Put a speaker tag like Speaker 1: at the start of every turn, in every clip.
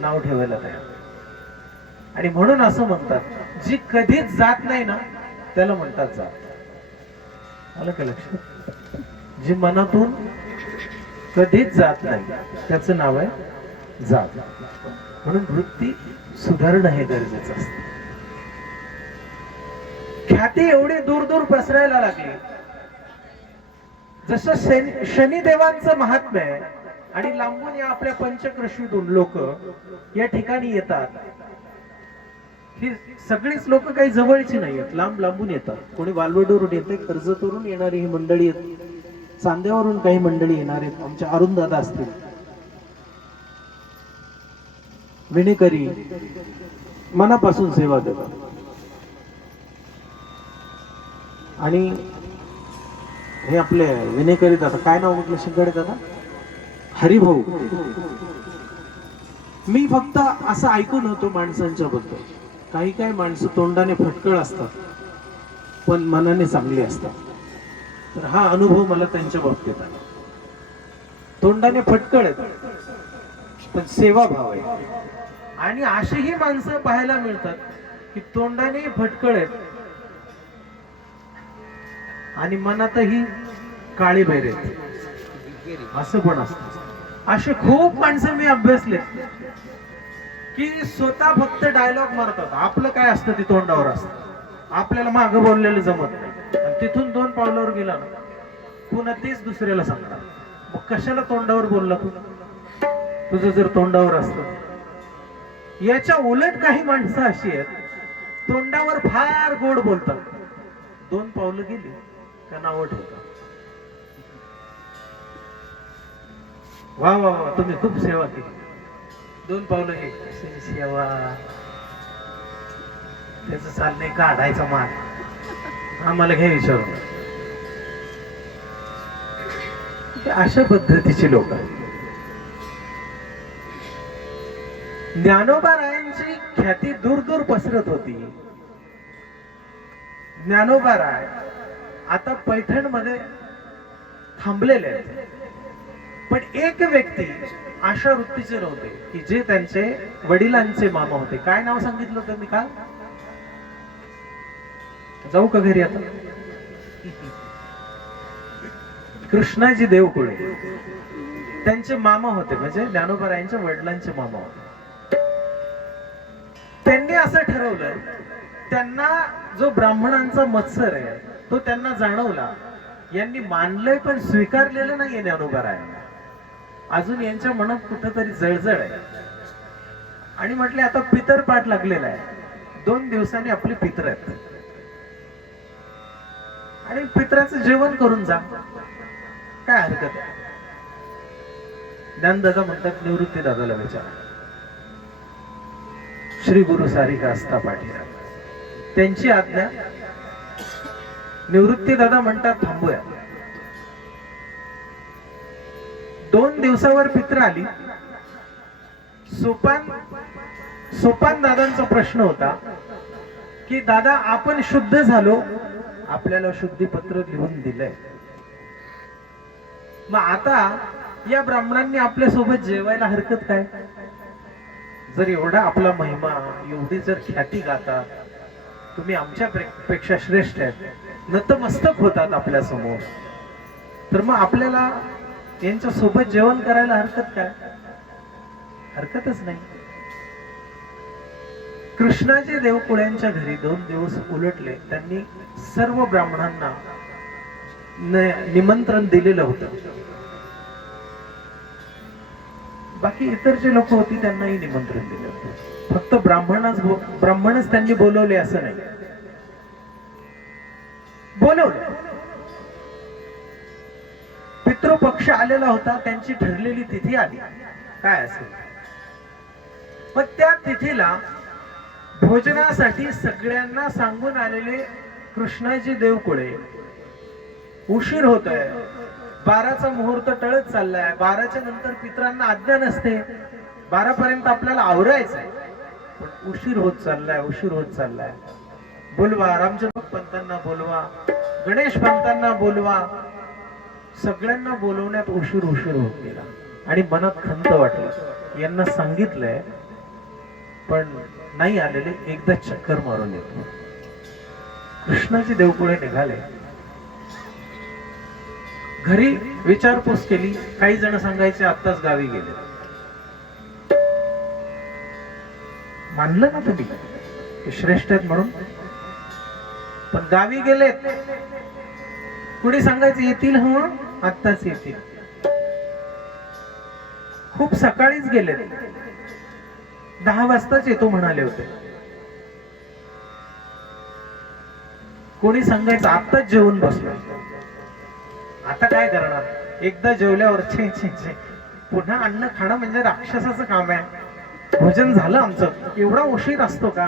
Speaker 1: नाव ठेवायला तयार. आणि म्हणून असं म्हणतात जी कधीच जात नाही ना त्याला म्हणतात जात. आलं का लक्षात? जी मनातून कधीच जात नाही त्याचं नाव आहे जात. म्हणून वृत्ती सुधारणं हे गरजेचं असत. ख्याती एवढी दूर दूर पसरायला लागली. जसं शनि शनिदेवांचं महात्म्य आहे आणि लांबून या आपल्या पंचकृषीतून लोक या ठिकाणी येतात. ही सगळीच लोक काही जवळची नाही आहेत लांब लांबून येतात. कोणी वालवडवरून येते कर्जतवरून येणारी ही मंडळी आहेत. चांद्यावरून काही मंडळी येणार आहेत. आमच्या अरुंदादा असतील. विणेकरी मनापासून सेवा देतात. आणि हे आपले विनेकरी दादा काय नाव म्हटलं? शिंगाडे दादा? हरिभाऊ. मी फक्त असं ऐकून होतो माणसांच्या बद्दल. काही काही माणसं तोंडाने फटकळ असतात पण मनाने चांगली असतात. तर हा अनुभव मला त्यांच्या बाबतीत आला तोंडाने फटकळ आहेत पण सेवाभाव आहे. आणि अशीही माणसं पाहायला मिळतात की तोंडाने फटकळ आहेत आणि मनातही काळी बैर आहेत. असं पण असतं. असे खूप माणसं मी अभ्यासले की स्वतः फक्त डायलॉग मारतात. आपलं काय असतं ते तोंडावर असतं. आपल्याला मागं बोललेलं जमत नाही. आणि तिथून दोन पावलावर गेला ना पुन्हा तेच दुसऱ्याला सांगतात. मग कशाला तोंडावर बोलला तू? तुझं जर तोंडावर असत. याच्या उलट काही माणसं अशी आहेत तोंडावर फार गोड बोलतात. दोन पावलं गेली का नावं ठेवतात वा वा वा. तुम्ही खूप सेवा केली. दोन पावलं हे. सेवा. त्याच चाललंय काढायचा माल. आम्हाला घ्या विचारून. हे अशा पद्धतीचे लोक ज्ञानोबा रायांची ख्याती दूर दूर पसरत होती. ज्ञानोबा राय आता पैठणमध्ये थांबलेले आहेत. पण एक व्यक्ती अशा वृत्तीचे नव्हते की जे त्यांचे वडिलांचे मामा होते. काय नाव सांगितलं होतं मी काल? जाऊ का घरी आता? कृष्णाजी देवकुळे. त्यांचे मामा होते म्हणजे ज्ञानोबरायांच्या वडिलांचे मामा होते. त्यांनी असं ठरवलं त्यांना जो ब्राह्मणांचा मत्सर आहे तो त्यांना जाणवला. यांनी मानलंय पण स्वीकारलेलं नाहीये ज्ञानोबरायांना. अजून यांच्या मनात कुठंतरी जळजळ आहे. आणि म्हटले आता पितर पाठ लागलेला आहे. दोन दिवसांनी आपले पितर आहेत. आणि पित्राचं जेवण करून जा. काय हरकत आहे? ज्ञानदादा म्हणतात निवृत्ती दादाला विचारा. श्री गुरु सारिका असता पाठीरा त्यांची आज्ञा निवृत्ती दादा म्हणतात थांबूया. दोन दिवसावर पित्र आली. सोपान सोपान दादांचा प्रश्न होता की दादा आपण शुद्ध झालो आपल्याला शुद्धीपत्र लिहून दिलंय. मग आता या ब्राह्मणांनी आपल्यासोबत जेवायला हरकत काय? जर एवढा आपला महिमा एवढी जर ख्याती गातात तुम्ही आमच्या पेक्षा श्रेष्ठ आहेत. नतमस्तक होतात आपल्यासमोर. तर मग आपल्याला यांच्या सोबत जेवण करायला हरकत काय? हरकतच नाही. कृष्णाजी देवकुळ्यांच्या घरी दोन दिवस उलटले. त्यांनी सर्व ब्राह्मणांना निमंत्रण दिलेलं होतं. बाकी इतर जे लोक होती त्यांनाही निमंत्रण दिलं होतं. फक्त ब्राह्मणच ब्राह्मणच त्यांनी बोलवले असं नाही. बोलवलं पक्ष आलेला होता त्यांची ठरलेली तिथी आली. काय असेल? मग त्या तिथीला भोजनासाठी सगळ्यांना सांगून आलेले कृष्णाजी देवकुळे उशीर होतोय. बाराचा मुहूर्त टळत चाललाय. बाराच्या नंतर पित्रांना आज्ञा नसते. बारा पर्यंत आपल्याला आवरायचंय. पण उशीर होत चाललाय उशीर होत चाललाय. बोलवा रामचंद्र पंतांना बोलवा गणेश पंतांना बोलवा सगळ्यांना बोलवण्यात उशीर उशीर होत गेला. आणि मनात खंत वाटलं. यांना सांगितलंय पण नाही आलेले एकदा चक्कर मारून येतो. कृष्णाची देवपुढे निघाले. घरी विचारपूस केली. काही जण सांगायचे आत्ताच गावी गेले. मानलं ना तुम्ही? श्रेष्ठ आहेत म्हणून. पण गावी गेलेत. कुणी सांगायचं येतील हो? आत्ताच येतील खूप सकाळीच गेले. दहा वाजताच येतो म्हणाले होते. कोणी सांगायचं आत्ताच जेवून बसलो. आता काय करणार? एकदा जेवल्यावर छे छे छे पुन्हा अन्न खाणं म्हणजे राक्षसाचं काम आहे. भोजन झालं आमचं. एवढा उशीर असतो का?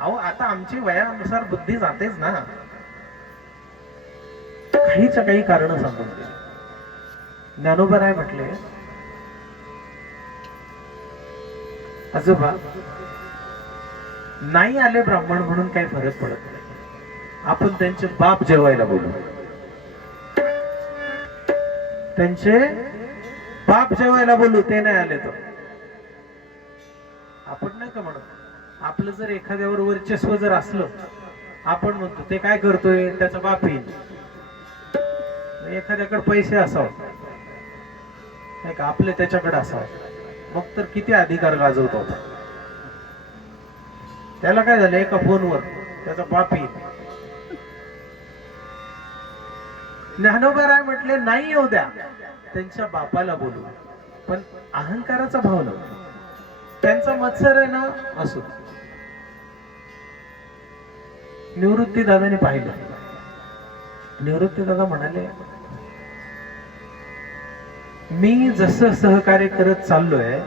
Speaker 1: अहो आता आमची वयानुसार बुद्धी जातेच ना. काहीच्या काही कारण सांगून दिली ज्ञानोबा राय म्हटले आजोबा नाही आले ब्राह्मण म्हणून काही फरक पडत नाही. आपण त्यांचे बाप जेवायला बोलू. त्यांचे बाप जेवायला बोलू ते नाही आले तर. आपण नाही का म्हणत? आपलं जर एखाद्यावर वर्चस्व जर असलं आपण म्हणतो ते काय करतोय? त्याचा बाप येईल. एखाद्याकडे पैसे असावं. नाही का? आपले त्याच्याकडे असावं. मग तर किती अधिकार गाजवतो होता. त्याला काय झालं? एका फोनवर त्याचा बाप ज्ञानोबा राय म्हटले नाही येऊ द्या. त्यांच्या बापाला बोलू. पण अहंकाराचा भाव नव्हता. त्यांचा मत्सर आहे ना असो. निवृत्ती दादाने पाहिलं. निवृत्ती दादा म्हणाले मी जसं सहकार्य करत चाललोय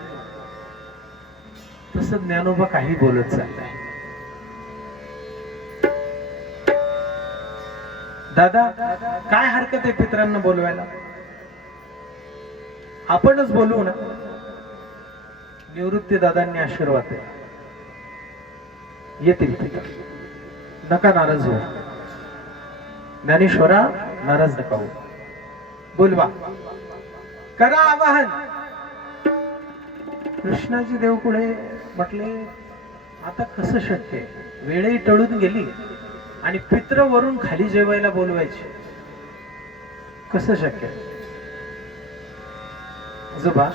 Speaker 1: तसं ज्ञानोबा काही बोलत चाललाय. दादा काय हरकत आहे पित्रांना बोलवायला? आपणच बोलू ना? निवृत्ती दादांनी आशीर्वाद येतील नका नाराज हो ज्ञानेश्वरा नाराज नका हो बोलवा. करा आवाहन. कृष्णाजी देव पुढे म्हटले आता कसं शक्य? वेळही टळून गेली आणि पित्र वरून खाली जेवायला बोलवायचे. कसं शक्य? आजोबा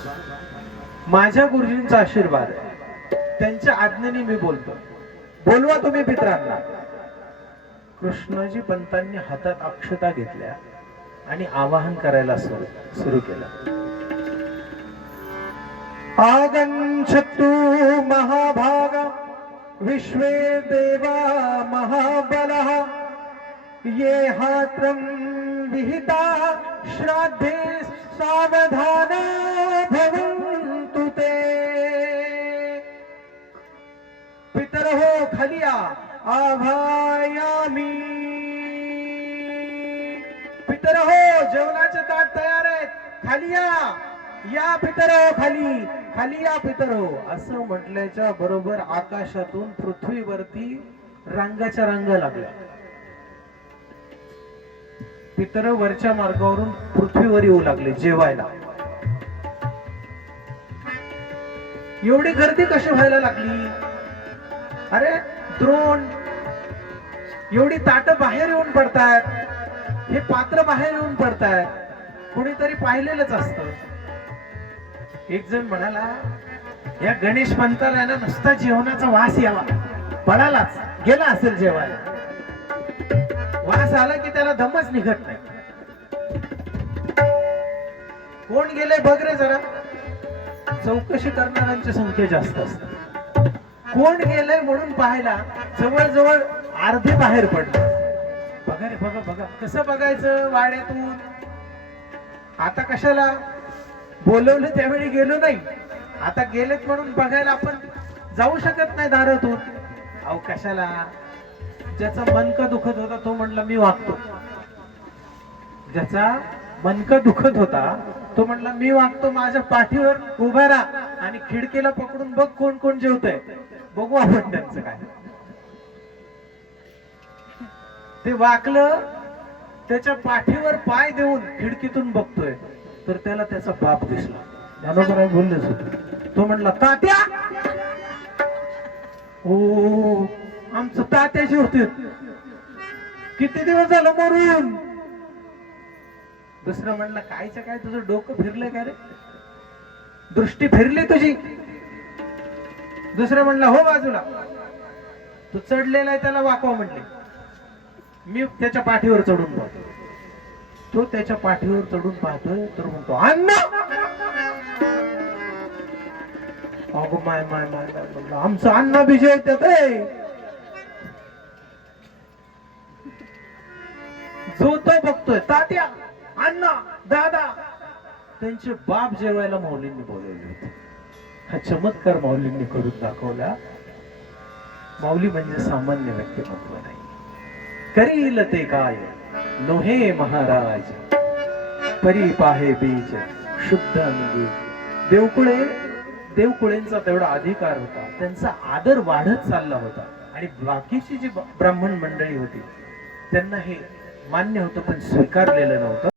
Speaker 1: माझ्या गुरुजींचा आशीर्वाद. त्यांच्या आज्ञेने मी बोलतो. बोलवा तुम्ही पित्रांना. कृष्णाजी पंतांनी हातात अक्षता घेतल्या. आणि आवाहन करायला सुरू सुरू केलं. आगच्छतु महाभाग विश्वे देवा महाबल ये हात्रं विहिता श्राद्धे सावधान भवन्तु ते। पितरहो खलिया आभायामी। पितरहो जेवणाचे ताट तयार आहेत. खाली या. या पितरो खाली. खाली या पितरो. असं म्हटल्याच्या बरोबर आकाशातून पृथ्वीवरती रांगाच्या रांगा लागल्या पितर वरच्या मार्गावरून पृथ्वीवर येऊ लागले जेवायला. एवढी गर्दी कशी व्हायला लागली? अरे द्रोण. एवढी ताट बाहेर येऊन पडतात. हे पात्र बाहेर येऊन पडतायत कुणीतरी पाहिलेलंच असत. एक जण म्हणाला या गणेश पंताला नुसता जेवणाचा वास यावा. पडालाच. गेला असेल जेवायला. वास आला की त्याला दमच निघत नाही. कोण गेले बघ रे जरा. चौकशी करणाऱ्यांची संख्या जास्त असते. कोण गेलंय म्हणून पाहायला जवळजवळ अर्धे बाहेर पडले. बघा कसं बघायचं वाड्यातून? आता कशाला? बोलवलं त्यावेळी गेलो नाही. आता गेलेत म्हणून बघायला आपण जाऊ शकत नाही दारातून. अहो कशाला? ज्याचा मनक दुखत होता तो म्हणला मी वागतो. ज्याचा मनक दुखत होता तो म्हणला मी वागतो माझ्या पाठीवर उभा राहा आणि खिडकीला पकडून बघ कोण कोण जेवतंय. बघू आपण त्यांचं काय. ते वाकलं त्याच्या पाठीवर पाय देऊन खिडकीतून बघतोय. तर त्याला त्याचा बाप दिसला. ज्ञानोबराय बोललेच होते. तो म्हणला तात्या! ओ आमचं तात्याशी होते किती दिवस झालं मरून? दुसरं म्हणलं कायचं काय तुझं डोकं फिरलंय का रे? दृष्टी फिरली तुझी. दुसरं म्हणलं हो बाजूला. तू चढलेला आहे त्याला वाकवा म्हटले. मी त्याच्या पाठीवर चढून पाहतो. तो त्याच्या पाठीवर चढून पाहतोय तर म्हणतो अण्णा! अगो माय माय माय माय आमचं अण्णा विजय त्यात जो तो बघतोय तात्या अण्णा दादा त्यांचे बाप जेवायला माऊलींनी बोलवले होते. हा चमत्कार माऊलींनी करून दाखवला. माऊली म्हणजे सामान्य व्यक्तिमत्व नाही. करील ते काय? नोहे महाराज परी पाहे बीज शुद्ध अंगी. देवकुळे देवकुळेंचा तेवढा अधिकार होता. त्यांचा आदर वाढत चालला होता. आणि बाकीची जी ब्राह्मण मंडळी होती त्यांना हे मान्य होतं पण स्वीकारलेलं नव्हतं.